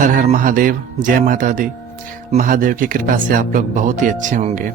हर हर महादेव, जय माता दी। महादेव की कृपा से आप लोग बहुत ही अच्छे होंगे।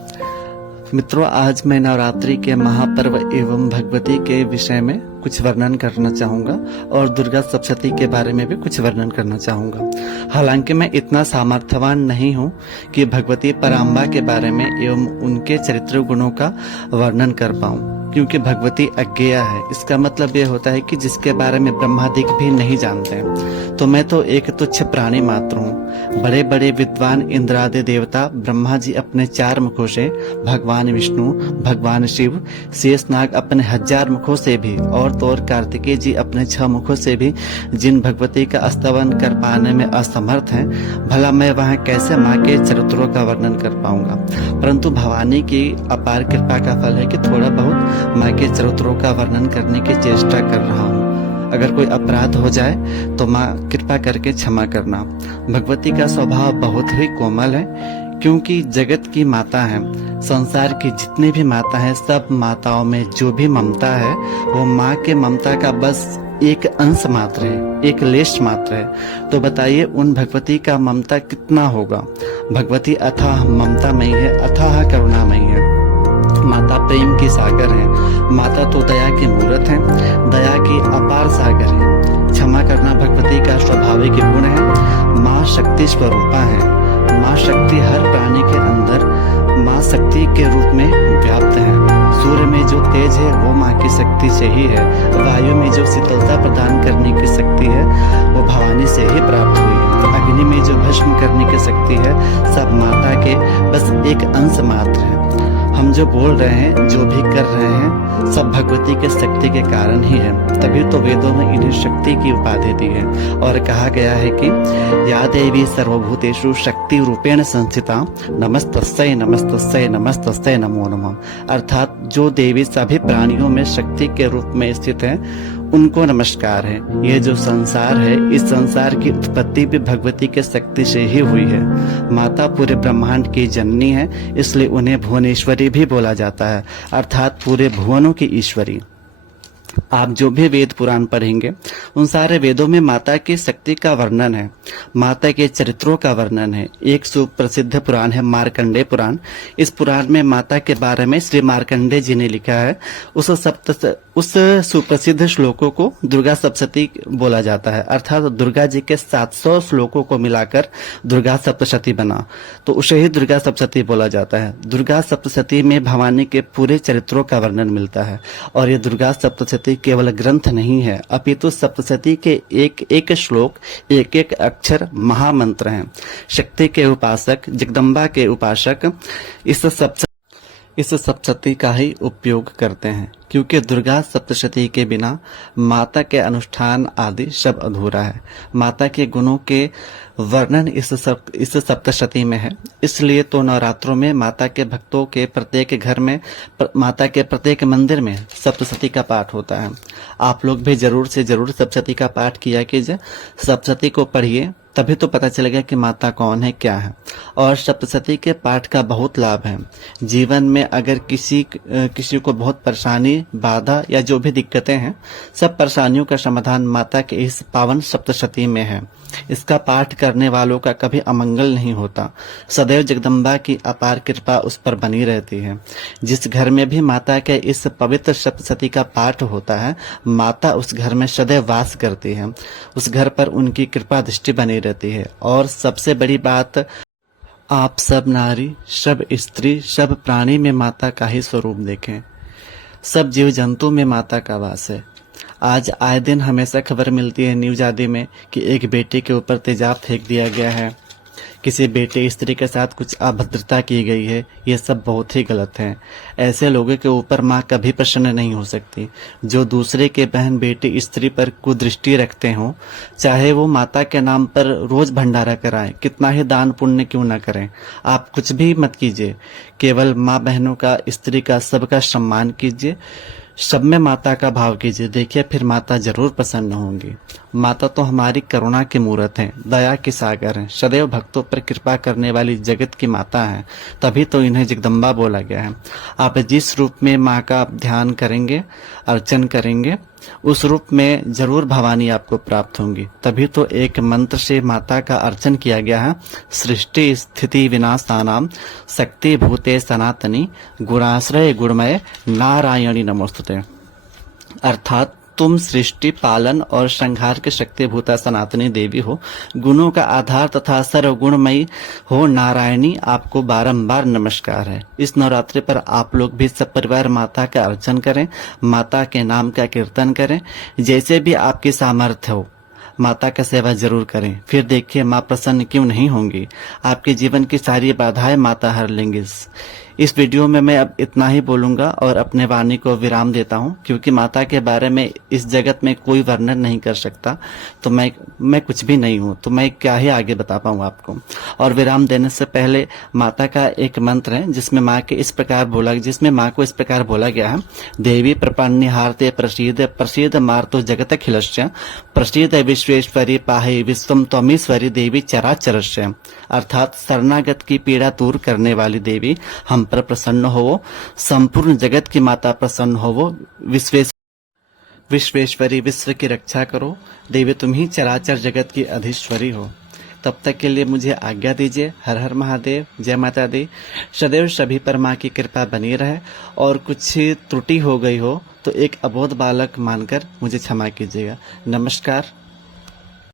मित्रों, आज मैं नवरात्रि के महापर्व एवं भगवती के विषय में कुछ वर्णन करना चाहूंगा और दुर्गा सप्तशती के बारे में भी कुछ वर्णन करना चाहूंगा। हालांकि मैं इतना सामर्थ्यवान नहीं हूं कि भगवती पराम्बा के बारे में एवं उनके चरित्र गुणों का वर्णन कर पाऊं, क्योंकि भगवती अज्ञेया है। इसका मतलब ये होता है कि जिसके बारे में ब्रह्मादिक भी नहीं जानते हैं। तो मैं तो एक तुच्छ प्राणी मात्र हूँ। बड़े बड़े विद्वान इंद्रादि देवता ब्रह्मा जी अपने 4 मुखों से, भगवान विष्णु, भगवान शिव, शेषनाग अपने 1000 मुखों से भी और तो और कार्तिकेय जी अपने 6 मुखों से भी जिन भगवती का स्तवन कर पाने में असमर्थ हैं, भला मैं वहां कैसे माँ के चरित्रों का वर्णन कर पाऊंगा। परंतु भवानी की अपार कृपा का फल है कि थोड़ा बहुत माँ के चरित्रों का वर्णन करने की चेष्टा कर रहा हूँ। अगर कोई अपराध हो जाए तो माँ कृपा करके क्षमा करना। भगवती का स्वभाव बहुत ही कोमल है, क्योंकि जगत की माता है। संसार की जितनी भी माता है, सब माताओं में जो भी ममता है वो माँ के ममता का बस एक अंश मात्र है, एक लेश मात्र है। तो बताइए उन भगवती का ममता कितना होगा। भगवती अथाह ममतामयी है, अथाह करुणामयी है। माता प्रेम की सागर है। माता तो दया की मूर्त है, दया की अपार सागर है। क्षमा करना भगवती का स्वाभाविक गुण है। माँ शक्ति स्वरूपा है। माँ शक्ति हर प्राणी के अंदर माँ शक्ति के रूप में व्याप्त है। सूर्य में जो तेज है वो माँ की शक्ति से ही है। वायु में जो शीतलता प्रदान करने की शक्ति है वो भवानी से ही प्राप्त हुई है। तो अग्नि में जो भस्म करने की शक्ति है, सब माता के बस एक अंश मात्र है। हम जो बोल रहे हैं, जो भी कर रहे हैं, सब भगवती के शक्ति के कारण ही है। तभी तो वेदों में इन्हें शक्ति की उपाधि दी है और कहा गया है कि या देवी सर्वभूतेषु शक्ति रूपेण संस्थिता नमस्तस्यै नमस्तस्यै नमस्तस्यै नमो नमः। अर्थात जो देवी सभी प्राणियों में शक्ति के रूप में स्थित है, उनको नमस्कार है। ये जो संसार है, इस संसार की उत्पत्ति भी भगवती के शक्ति से ही हुई है। माता पूरे ब्रह्मांड की जननी है, इसलिए उन्हें भुवनेश्वरी भी बोला जाता है, अर्थात पूरे भुवनों की ईश्वरी। आप जो भी वेद पुराण पढ़ेंगे, उन सारे वेदों में माता की शक्ति का वर्णन है, माता के चरित्रों का वर्णन है। एक सुप्रसिद्ध पुराण है मार्कंडेय पुराण। इस पुराण में माता के बारे में श्री मार्कंडेय जी ने लिखा है। उस सुप्रसिद्ध श्लोकों को दुर्गा सप्तशती बोला जाता है, अर्थात दुर्गा जी के 700 श्लोकों को मिलाकर दुर्गा सप्तशती बना, तो उसे ही दुर्गा सप्तशती बोला जाता है। दुर्गा सप्तशती में भवानी के पूरे चरित्रों का वर्णन मिलता है। और ये दुर्गा सप्तशती केवल ग्रंथ नहीं है, अपितु सप्तशती के एक एक श्लोक, एक एक अक्षर महामंत्र हैं। शक्ति के उपासक, जगदम्बा के उपासक इस सप्तशती का ही उपयोग करते हैं, क्योंकि दुर्गा सप्तशती के बिना माता के अनुष्ठान आदि सब अधूरा है। माता के गुणों के वर्णन इस सप्तशती में है। इसलिए तो नवरात्रों में माता के भक्तों के प्रत्येक घर में, माता के प्रत्येक मंदिर में सप्तशती का पाठ होता है। आप लोग भी जरूर से जरूर सप्तशती का पाठ किया कीजिए। सप्तशती को पढ़िए, तभी तो पता चलेगा कि माता कौन है, क्या है। और सप्तशती के पाठ का बहुत लाभ है। जीवन में अगर किसी को बहुत परेशानी, बाधा या जो भी दिक्कतें हैं, सब परेशानियों का समाधान माता के इस पावन सप्तशती में है। इसका पाठ करने वालों का कभी अमंगल नहीं होता। सदैव जगदम्बा की अपार कृपा उस पर बनी रहती है। जिस घर में भी माता के इस पवित्र सप्तशती का पाठ होता है, माता उस घर में सदैव वास करती है। उस घर पर उनकी कृपा दृष्टि बनी रहती है। और सबसे बड़ी बात, आप सब नारी, सब स्त्री, सब प्राणी में माता का ही स्वरूप देखें। सब जीव जंतु में माता का वास है। आज आए दिन हमेशा खबर मिलती है न्यूज आदि में कि एक बेटे के ऊपर तेजाब फेंक दिया गया है, किसी बेटे स्त्री के साथ कुछ अभद्रता की गई है। ये सब बहुत ही गलत है। ऐसे लोगों के ऊपर माँ कभी प्रसन्न नहीं हो सकती। जो दूसरे के बहन बेटी स्त्री पर कुदृष्टि रखते हों, चाहे वो माता के नाम पर रोज भंडारा कराएं, कितना ही दान पुण्य क्यों न करें, आप कुछ भी मत कीजिए। केवल माँ बहनों का, स्त्री का, सबका सम्मान कीजिए। सब में माता का भाव कीजिए। देखिए फिर माता जरूर प्रसन्न होंगी। माता तो हमारी करुणा की मूर्त है, दया की सागर है, सदैव भक्तों पर कृपा करने वाली जगत की माता है। तभी तो इन्हें जगदम्बा बोला गया है। आप जिस रूप में माँ का ध्यान करेंगे, अर्चन करेंगे, उस रूप में जरूर भवानी आपको प्राप्त होंगी। तभी तो एक मंत्र से माता का अर्चन किया गया है, सृष्टि स्थिति विनाशानाम शक्ति भूते सनातनी गुणाश्रय गुणमय नारायणी नमोस्तुते। अर्थात तुम सृष्टि पालन और संहार के शक्तिभूता सनातनी देवी हो, गुणों का आधार तथा सर्वगुणमयी हो नारायणी, आपको बारंबार नमस्कार है। इस नवरात्रि पर आप लोग भी सब परिवार माता का अर्चन करें, माता के नाम का कीर्तन करें, जैसे भी आपकी सामर्थ्य हो माता का सेवा जरूर करें। फिर देखिए माँ प्रसन्न क्यों नहीं होंगी, आपके जीवन की सारी बाधाएं माता हर लेंगी। इस वीडियो में मैं अब इतना ही बोलूंगा और अपने वाणी को विराम देता हूं, क्योंकि माता के बारे में इस जगत में कोई वर्णन नहीं कर सकता। तो मैं कुछ भी नहीं हूं, तो मैं क्या ही आगे बता पाऊं आपको। और विराम देने से पहले माता का एक मंत्र है जिसमें माँ को इस प्रकार बोला गया है, देवी प्रपन्निहार्ते प्रसीद प्रसीद मार्तो जगत खिलस्य प्रसीद विश्वेश्वरी पाहि विश्वम त्वमीश्वरी देवी चराचरस्य। अर्थात शरणागत की पीड़ा दूर करने वाली देवी हम पर प्रसन्न हो, संपूर्ण जगत की माता प्रसन्न हो, विश्वेश्वरी विश्व की रक्षा करो, देवी तुम ही चराचर जगत की अधीश्वरी हो। तब तक के लिए मुझे आज्ञा दीजिए। हर हर महादेव, जय माता दी। सदैव सभी पर माँ की कृपा बनी रहे, और कुछ त्रुटि हो गई हो तो एक अबोध बालक मानकर मुझे क्षमा कीजिएगा। नमस्कार।